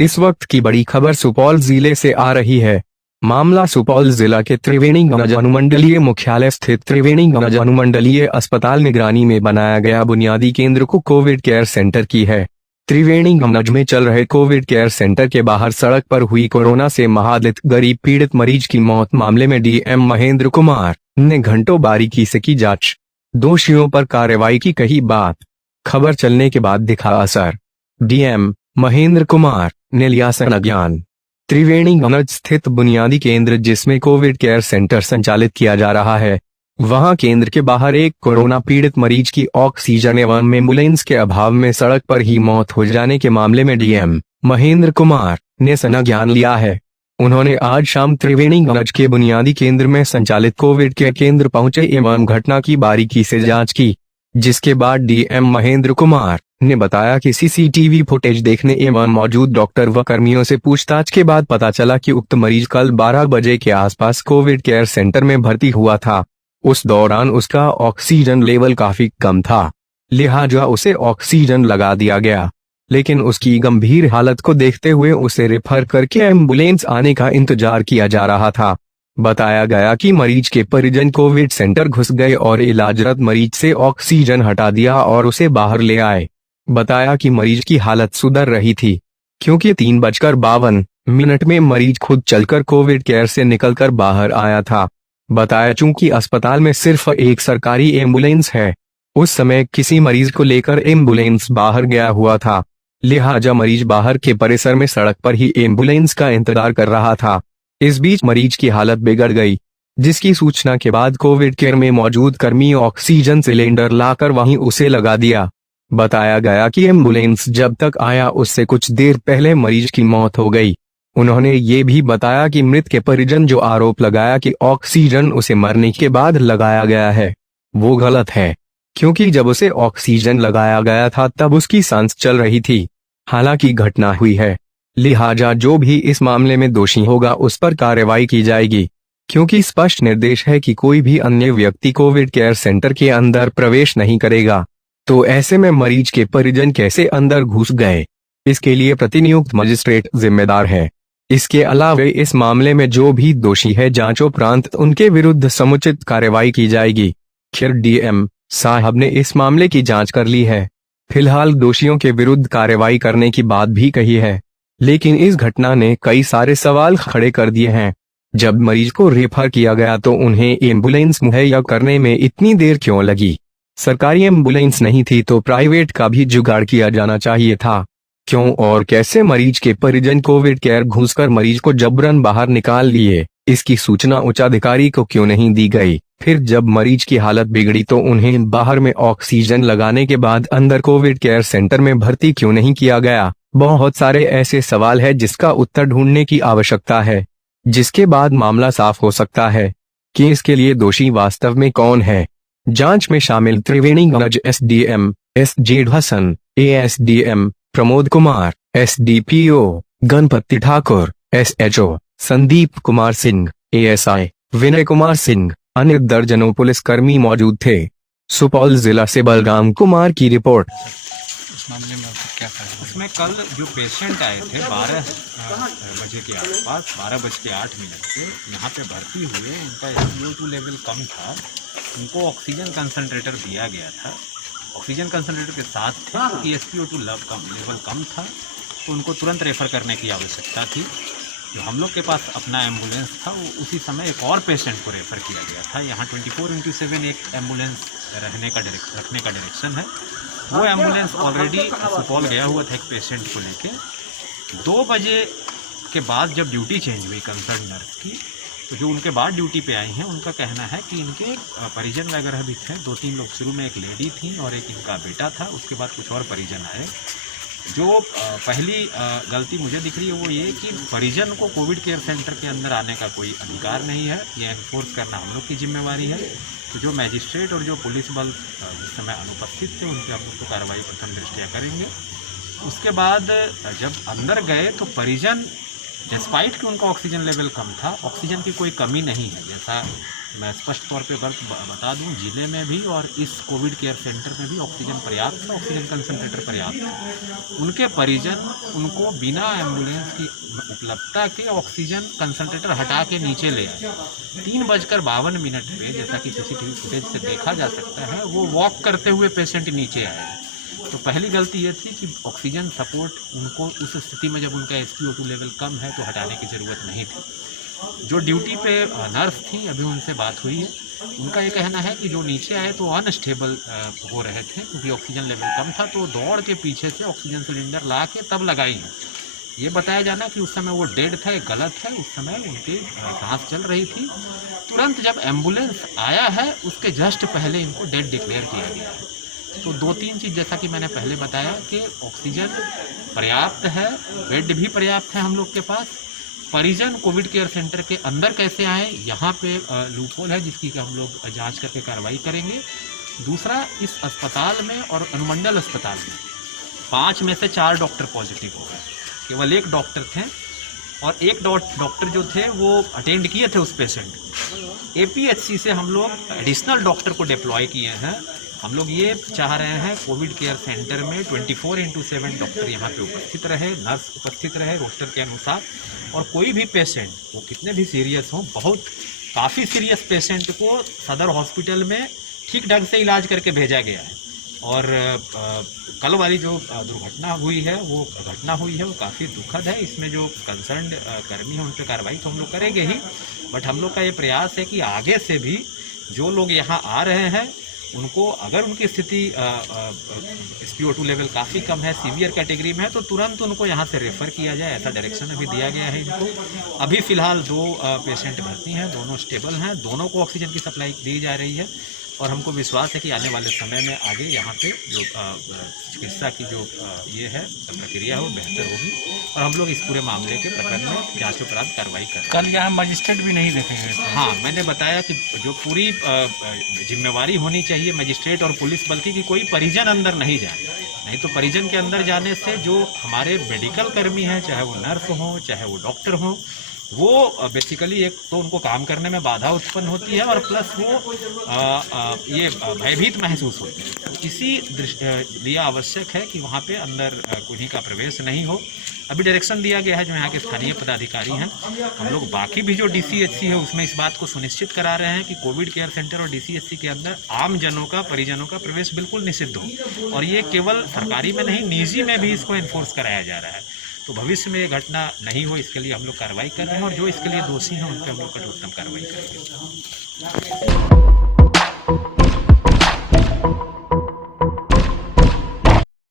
इस वक्त की बड़ी खबर सुपौल जिले से आ रही है। मामला सुपौल जिला के त्रिवेणीगंज अनुमंडलीय मुख्यालय स्थित त्रिवेणीगंज अनुमंडलीय अस्पताल निगरानी में बनाया गया बुनियादी केंद्र को कोविड केयर सेंटर की है। त्रिवेणीगंज में चल रहे कोविड केयर सेंटर के बाहर सड़क पर हुई कोरोना से महादित गरीब पीड़ित मरीज की मौत मामले में डीएम महेंद्र कुमार ने घंटों बारीकी से की जांच, दोषियों पर कार्रवाई की कही बात। खबर चलने के बाद दिखा असर। डीएम महेंद्र कुमार ने लिया संज्ञान। त्रिवेणीगंज स्थित बुनियादी केंद्र जिसमें कोविड केयर सेंटर संचालित किया जा रहा है, वहां केंद्र के बाहर एक कोरोना पीड़ित मरीज की ऑक्सीजन एवं एम्बुलेंस के अभाव में सड़क पर ही मौत हो जाने के मामले में डीएम महेंद्र कुमार ने संज्ञान लिया है। उन्होंने आज शाम त्रिवेणीगंज के बुनियादी केंद्र में संचालित कोविड केयर केंद्र पहुंचे एवं घटना की बारीकी से जांच की, जिसके बाद डीएम महेंद्र कुमार ने बताया कि सीसीटीवी फुटेज देखने एवं मौजूद डॉक्टर व कर्मियों से पूछताछ के बाद पता चला कि उक्त मरीज कल 12 बजे के आसपास कोविड केयर सेंटर में भर्ती हुआ था। उस दौरान उसका ऑक्सीजन लेवल काफी कम था, लिहाजा उसे ऑक्सीजन लगा दिया गया, लेकिन उसकी गंभीर हालत को देखते हुए उसे रेफर करके एम्बुलेंस आने का इंतजार किया जा रहा था। बताया गया कि मरीज के परिजन कोविड सेंटर घुस गए और इलाजरत मरीज से ऑक्सीजन हटा दिया और उसे बाहर ले आए। बताया कि मरीज की हालत सुधर रही थी, क्योंकि 3:52 में मरीज खुद चलकर कोविड केयर से निकलकर बाहर आया था। बताया चूंकि अस्पताल में सिर्फ एक सरकारी एम्बुलेंस है, उस समय किसी मरीज को लेकर एम्बुलेंस बाहर गया हुआ था, लिहाजा मरीज बाहर के परिसर में सड़क पर ही एम्बुलेंस का इंतजार कर रहा था। इस बीच मरीज की हालत बिगड़ गई, जिसकी सूचना के बाद कोविड केयर में मौजूद कर्मी ऑक्सीजन सिलेंडर लाकर वहीं उसे लगा दिया। बताया गया कि एम्बुलेंस जब तक आया उससे कुछ देर पहले मरीज की मौत हो गई। उन्होंने ये भी बताया कि मृत के परिजन जो आरोप लगाया कि ऑक्सीजन उसे मरने के बाद लगाया गया है, वो गलत है, क्योंकि जब उसे ऑक्सीजन लगाया गया था तब उसकी सांस चल रही थी। हालांकि घटना हुई है, लिहाजा जो भी इस मामले में दोषी होगा उस पर कार्रवाई की जाएगी, क्योंकि स्पष्ट निर्देश है कि कोई भी अन्य व्यक्ति कोविड केयर सेंटर के अंदर प्रवेश नहीं करेगा। तो ऐसे में मरीज के परिजन कैसे अंदर घुस गए, इसके लिए प्रतिनियुक्त मजिस्ट्रेट जिम्मेदार है। इसके अलावा इस मामले में जो भी दोषी है जांचोपरांत उनके विरुद्ध समुचित कार्रवाई की जाएगी। खैर डीएम साहब ने इस मामले की जांच कर ली है, फिलहाल दोषियों के विरुद्ध कार्रवाई करने की बात भी कही है, लेकिन इस घटना ने कई सारे सवाल खड़े कर दिए हैं। जब मरीज को रेफर किया गया तो उन्हें एम्बुलेंस मुहैया करने में इतनी देर क्यों लगी? सरकारी एम्बुलेंस नहीं थी तो प्राइवेट का भी जुगाड़ किया जाना चाहिए था। क्यों और कैसे मरीज के परिजन कोविड केयर घुसकर मरीज को जबरन बाहर निकाल लिए, इसकी सूचना उच्चाधिकारी को क्यों नहीं दी गई? फिर जब मरीज की हालत बिगड़ी तो उन्हें बाहर में ऑक्सीजन लगाने के बाद अंदर कोविड केयर सेंटर में भर्ती क्यों नहीं किया गया? बहुत सारे ऐसे सवाल है जिसका उत्तर ढूंढने की आवश्यकता है, जिसके बाद मामला साफ हो सकता है कि इसके लिए दोषी वास्तव में कौन है। जांच में शामिल Triveniganj SDM S J. Hasan, ASDM Pramod Kumar, SDPO Ganpati Thakur, SHO Sandeep Kumar Singh, ASI Vinay Kumar Singh, अन्य दर्जनों पुलिसकर्मी मौजूद थे। सुपौल जिला से बलराम कुमार की रिपोर्ट। इस मामले में क्या करें? इसमें कल जो पेशेंट आए थे 12 बजे के आसपास, 12:08 से यहाँ पे भर्ती हुए, उनका SpO2 लेवल कम था, उनको ऑक्सीजन कंसनट्रेटर दिया गया था। ऑक्सीजन कंसनट्रेटर के साथ थे कि SpO2 लेवल कम था, तो उनको तुरंत रेफ़र करने की आवश्यकता थी। जो हम लोग के पास अपना एम्बुलेंस था वो उसी समय एक और पेशेंट को रेफ़र किया गया था। यहाँ 24/7 एक एम्बुलेंस रखने का डायरेक्शन है। वो एम्बुलेंस ऑलरेडी सुपौल गया हुआ था एक पेशेंट को लेके। 2 बजे के बाद जब ड्यूटी चेंज हुई कंसर्न नर्स की, तो जो उनके बाद ड्यूटी पे आई हैं उनका कहना है कि इनके परिजन वगैरह भी थे। 2-3 लोग शुरू में, एक लेडी थी और एक इनका बेटा था, उसके बाद कुछ और परिजन आए। जो पहली गलती मुझे दिख रही है वो ये कि परिजन को कोविड केयर सेंटर के अंदर आने का कोई अधिकार नहीं है, ये एनफोर्स करना हम लोग की जिम्मेवारी है। तो जो मैजिस्ट्रेट और जो पुलिस बल जिस समय अनुपस्थित थे उन पर हम लोग तो कार्रवाई प्रथम दृष्टया करेंगे। उसके बाद जब अंदर गए तो परिजन, डिस्पाइट कि उनका ऑक्सीजन लेवल कम था, ऑक्सीजन की कोई कमी नहीं है, जैसा मैं स्पष्ट तौर पे बता दूं, जिले में भी और इस कोविड केयर सेंटर में भी ऑक्सीजन पर्याप्त है, ऑक्सीजन कंसंट्रेटर पर्याप्त है। उनके परिजन उनको बिना एम्बुलेंस की उपलब्धता के ऑक्सीजन कंसंट्रेटर हटा के नीचे ले आए। 3:52 पे, जैसा कि सीसीटीवी फुटेज से देखा जा सकता है, वो वॉक करते हुए पेशेंट नीचे आए। तो पहली गलती ये थी कि ऑक्सीजन सपोर्ट उनको उस स्थिति में जब उनका SpO2 लेवल कम है तो हटाने की ज़रूरत नहीं थी। जो ड्यूटी पे नर्स थी, अभी उनसे बात हुई है, उनका ये कहना है कि जो नीचे आए तो अनस्टेबल हो रहे थे क्योंकि ऑक्सीजन लेवल कम था, तो दौड़ के पीछे से ऑक्सीजन सिलेंडर ला के तब लगाई है। ये बताया जाना कि उस समय वो डेड था, ये गलत है। उस समय उनकी सांस चल रही थी। तुरंत जब एम्बुलेंस आया है उसके जस्ट पहले इनको डेड डिक्लेयर किया गया है। तो 2-3 चीज़, जैसा कि मैंने पहले बताया कि ऑक्सीजन पर्याप्त है, बेड भी पर्याप्त है हम लोग के पास। परिजन कोविड केयर सेंटर के अंदर कैसे आए, यहाँ पे लूपहोल है जिसकी हम लोग जांच करके कार्रवाई करेंगे। दूसरा, इस अस्पताल में और अनुमंडल अस्पताल में 5 में से 4 डॉक्टर पॉजिटिव हो गए। केवल 1 डॉक्टर थे और 1 डॉक्टर जो थे वो अटेंड किए थे उस पेशेंट को। APHC से हम लोग एडिशनल डॉक्टर को डिप्लॉय किए हैं। हम लोग ये चाह रहे हैं कोविड केयर सेंटर में 24/7 डॉक्टर यहाँ पे उपस्थित रहे, नर्स उपस्थित रहे रोस्टर के अनुसार, और कोई भी पेशेंट, वो कितने भी सीरियस हों, काफ़ी सीरियस पेशेंट को सदर हॉस्पिटल में ठीक ढंग से इलाज करके भेजा गया है। और कल वाली जो दुर्घटना हुई है, वो काफ़ी दुखद है। इसमें जो कंसर्न कर्मी हैं उन पर कार्रवाई तो हम लोग करेंगे ही, बट हम लोग का ये प्रयास है कि आगे से भी जो लोग यहाँ आ रहे हैं उनको, अगर उनकी स्थिति SpO2 लेवल काफ़ी कम है, सीवियर कैटेगरी में है, तो तुरंत उनको यहाँ से रेफ़र किया जाए। ऐसा डायरेक्शन अभी दिया गया है इनको। अभी फ़िलहाल 2 पेशेंट भर्ती हैं, दोनों स्टेबल हैं, दोनों को ऑक्सीजन की सप्लाई दी जा रही है और हमको विश्वास है कि आने वाले समय में आगे यहाँ पे जो चिकित्सा की जो ये है प्रक्रिया है वो बेहतर होगी और हम लोग इस पूरे मामले के प्रकरण में जांच उपरांत कार्रवाई करें। कल यहाँ मजिस्ट्रेट भी नहीं देखेंगे? हाँ, मैंने बताया कि जो पूरी जिम्मेवारी होनी चाहिए मजिस्ट्रेट और पुलिस, बल्कि कि कोई परिजन अंदर नहीं जाए। नहीं तो परिजन के अंदर जाने से जो हमारे मेडिकल कर्मी हैं, चाहे वो नर्स हों चाहे वो डॉक्टर हों, वो बेसिकली एक तो उनको काम करने में बाधा उत्पन्न होती है और प्लस वो ये भयभीत महसूस होती है। तो इसी लिए आवश्यक है कि वहाँ पे अंदर किन्हीं का प्रवेश नहीं हो। अभी डायरेक्शन दिया गया है जो यहाँ के स्थानीय पदाधिकारी हैं, हम लोग बाकी भी जो DCHC है उसमें इस बात को सुनिश्चित करा रहे हैं कि कोविड केयर सेंटर और DCHC के अंदर आम जनों का, परिजनों का प्रवेश बिल्कुल निषिद्ध हो। और ये केवल सरकारी में नहीं, निजी में भी इसको एनफोर्स कराया जा रहा है। तो भविष्य में ये घटना नहीं हो, इसके लिए हम लोग कार्रवाई कर रहे हैं और जो इसके लिए दोषी हैं उन पर हम लोग कठोरतम कार्रवाई करेंगे।